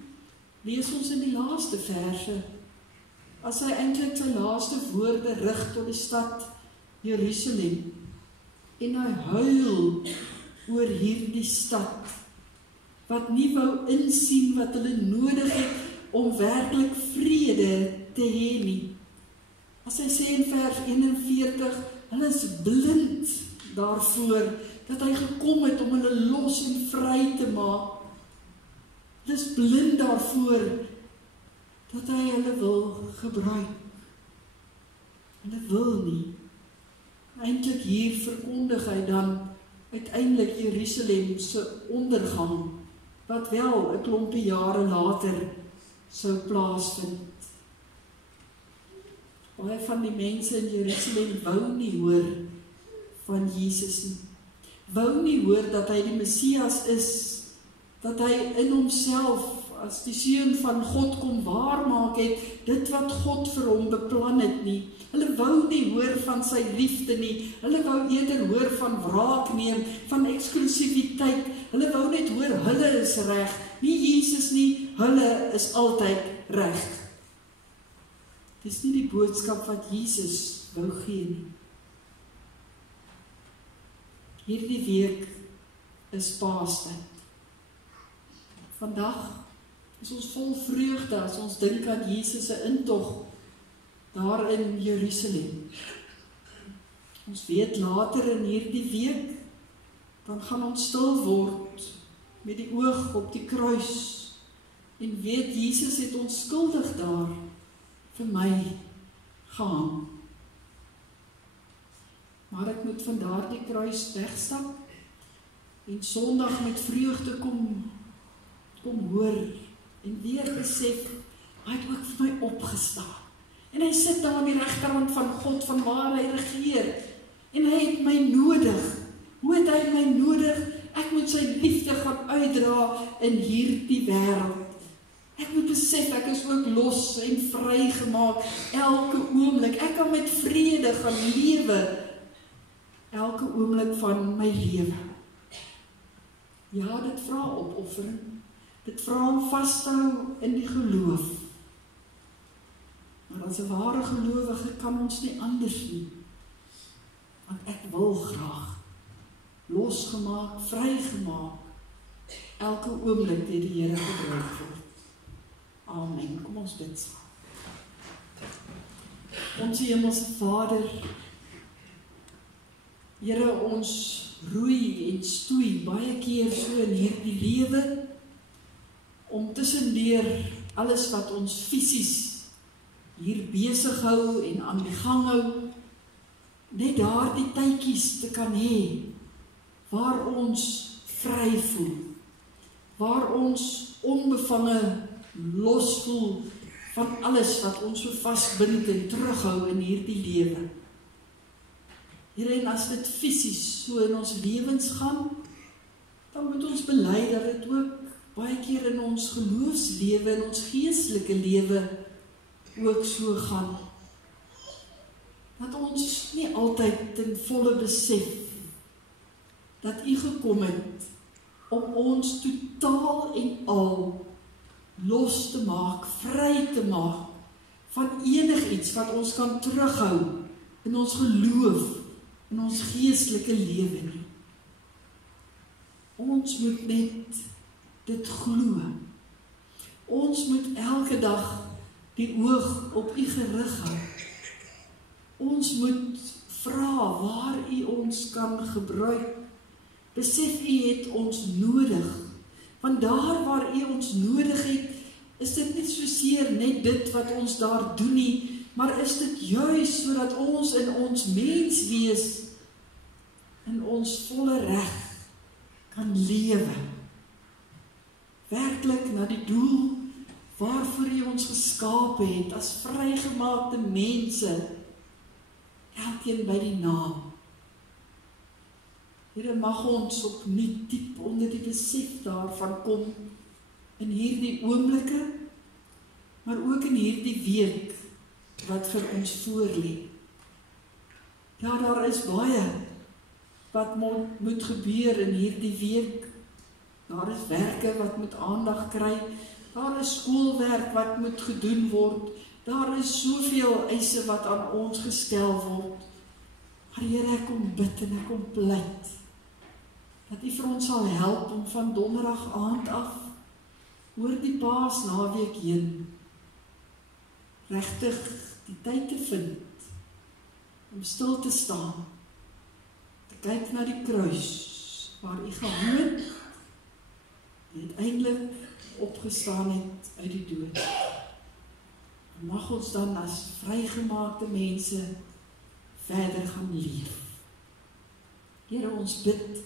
lees ons in die laaste verse, as hy eintlik sy laaste woorde rig tot die stad Jerusalem, en hy huil oor hierdie stad, wat nie wou insien wat hulle nodig het om werklik vrede te hê nie. As hy sê in vers 41, hulle is blind daarvoor, dat hy gekom het om hulle los en vry te maak. Hulle is blind daarvoor, dat hy hulle wil gebruik. Hulle wil nie. Eintlik hier verkondig hy dan uiteindelik Jerusalem se ondergang, wat wel 'n klompie jare later sou plaasvind. Baie van die mense in Jerusalem wou nie hoor van Jesus nie. Wou nie hoor dat hy die Messias is, dat hy in homself as die seun van God kom waarmaak het, dit wat God vir hom beplan het nie. Hulle wou nie hoor van sy liefde nie, hulle wou eerder hoor van wraak neem, van eksklusiwiteit, hulle wou net hoor, hulle is reg, nie Jesus nie, hulle is altyd reg. Dis nie die boodskap wat Jesus wou gee nie. Hierdie week is Paastyd. Vandag is ons vol vreugde as ons dink aan Jesus se intog daar in Jerusalem. Ons weet later in hierdie week, dan gaan ons stil word met die oog op die kruis en weet Jesus het ons skuldig daar vir my gehang. maar ek moet van daardie kruis wegstap en Sondag met vreugde kom hoor en weer besef, hy het ook vir my opgestaan. En hy sit daar aan die regterhand van God, van waar hy regeer. En hy het my nodig. Hoe het hy my nodig? Ek moet sy liefde gaan uitdra in hierdie wêreld. Ek moet besef, ek is ook los en vrygemaak elke oomblik. Ek kan met vrede gaan lewe elke oomblik van my lewe. Ja, dit vra opoffering. Dit vra om vas te hou in die geloof. Maar as 'n ware gelowige kan ons nie anders nie. Want ek wil graag losgemaak, vrygemaak, elke oomblik deur die Here gebruik word. Amen. Kom ons bid saam. Ons Hemelse Vader, Here, ons roei en stoei baie keer so in hierdie lewe, om tussendeur alles wat ons fisies hier besig hou en aan die gang hou, net daardie tydjies te kan hê, waar ons vry voel, waar ons onbevange los voel van alles wat ons so vasbind en terughou in hierdie lewe. Here, en as dit fisies so in ons lewens gaan, dan moet ons bely dat dit ook baie keer in ons geloofslewe en ons geestelike lewe ook so gaan. Dat ons nie altyd ten volle besef dat U gekom het om ons totaal en al los te maak, vry te maak van enigiets wat ons kan terughou in ons geloof, in ons geestelike lewe nie. Ons moet net dit glo. Ons moet elke dag die oog op U gerig hou. Ons moet vra waar U ons kan gebruik. Besef U het ons nodig. Want daar waar U ons nodig het, is dit nie soseer net dit wat ons daar doen nie, maar is dit juis sodat ons in ons menswees in ons volle reg kan lewe. Werklik na die doel waarvoor U ons geskape het, as vrygemaakte mense, elkeen by die naam. Here, mag ons opnuut diep onder die besef daarvan kom, in hierdie oomblikke, maar ook in hierdie week, wat vir ons voorlê. Ja, daar is baie wat moet gebeur in hierdie week. Daar is werke wat moet aandag kry, daar is skoolwerk wat moet gedoen word, daar is soveel eise wat aan ons gestel word. Maar Here, ek kom bid en ek kom pleit, dat U vir ons sal help om van donderdag aand af, oor die Paasnaweek heen, regtig die tyd te vind, om stil te staan, te kyk na die kruis, waar U gehang het, en uiteindelik opgestaan het uit die dood. En mag ons dan as vrygemaakte mense verder gaan leef. Here, ons bid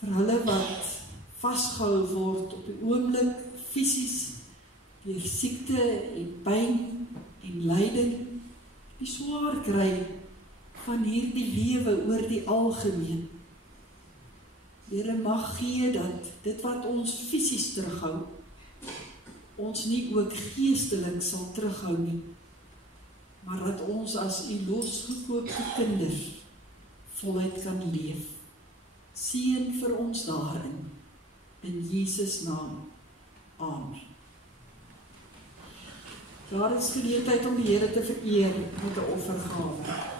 vir hulle wat vasgehou word op die oomblik, fisies, deur siekte en pyn en lyding, die swaar kry van hierdie lewe oor die algemeen. Here, mag gee dat dit wat ons fisies terughou, ons nie ook geestelik sal terughou nie, maar dat ons as U losgekoopte kinders voluit kan leef. Seën vir ons daarin, in Jesus naam. Amen. Daar is geleentheid om die Here te vereer met 'n offergawe.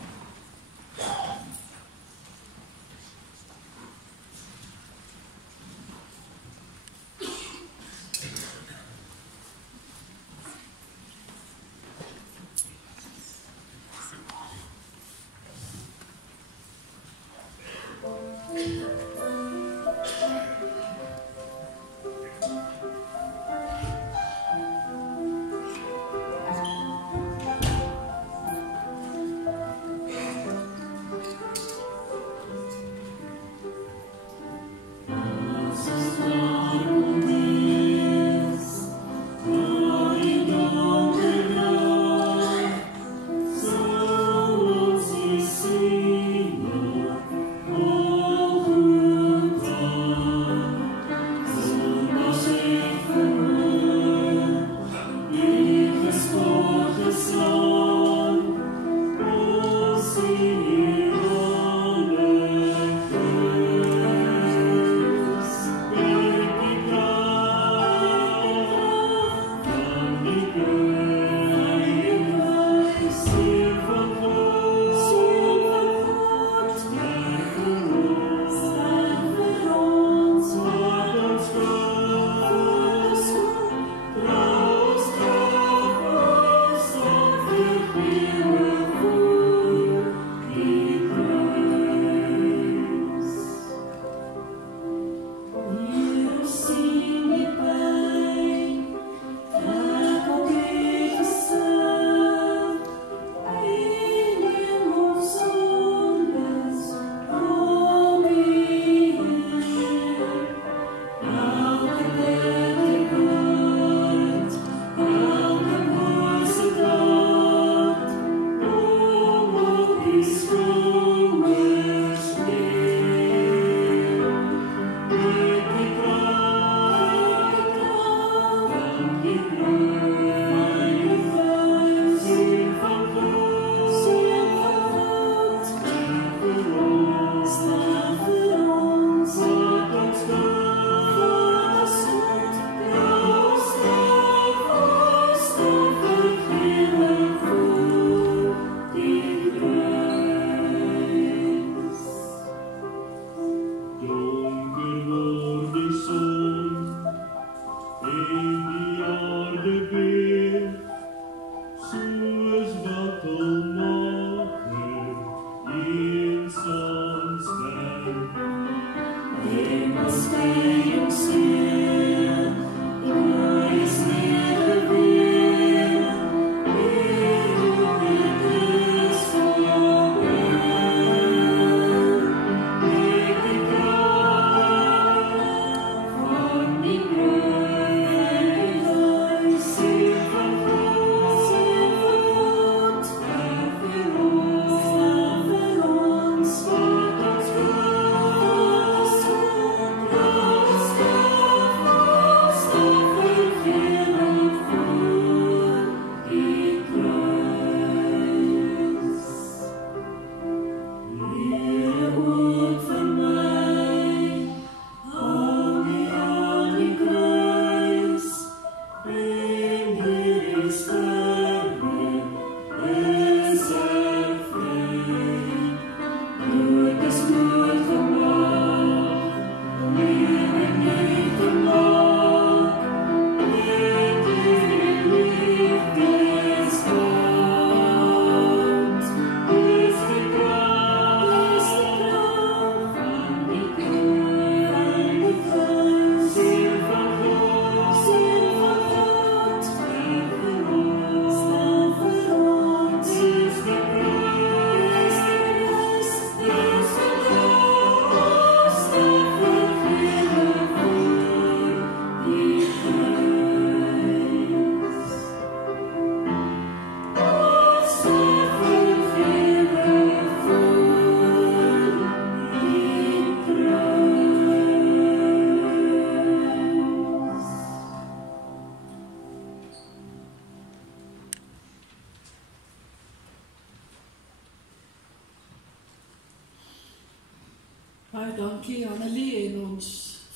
Baie dankie Annelie en ons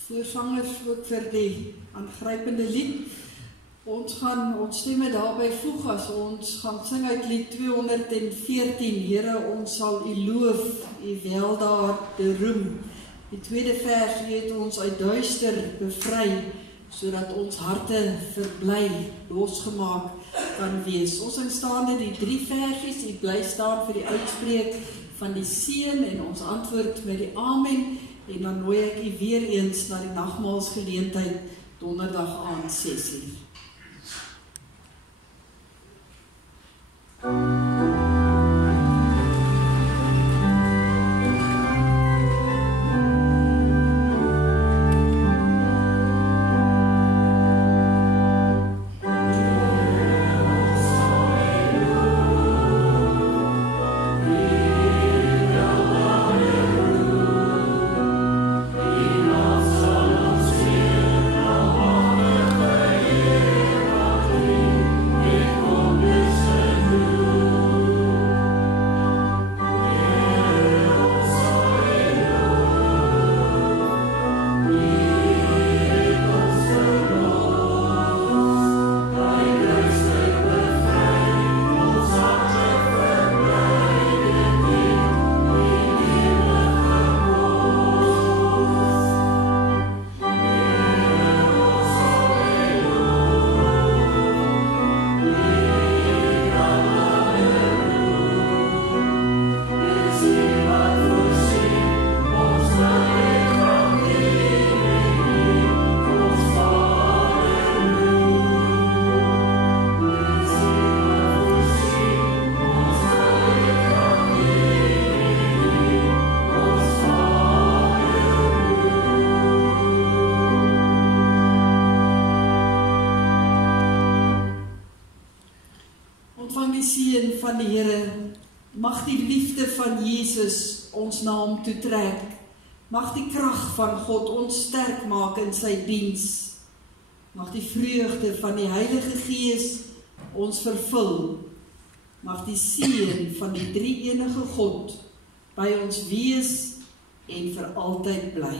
voorsangers ook vir die aangrypende lied. Ons gaan ons stemme daarby voeg as ons gaan sing uit lied 214. Here, ons sal U loof, U weldaad te roem. Die tweede vers het ons uit duister bevry, sodat ons harte verbly, losgemaak kan wees. Ons instaande die 3 versies, U bly staan vir die uitspreek van die seën en ons antwoord met die amen, en dan nooi ek U weer eens na die nagmaalsgeleentheid donderdag aand 6:00. Van die Here, mag die liefde van Jesus ons naam toetrek, mag die krag van God ons sterk maak in sy diens, mag die vreugde van die Heilige Gees ons vervul, mag die seën van die drie-enige God by ons wees en vir altyd bly.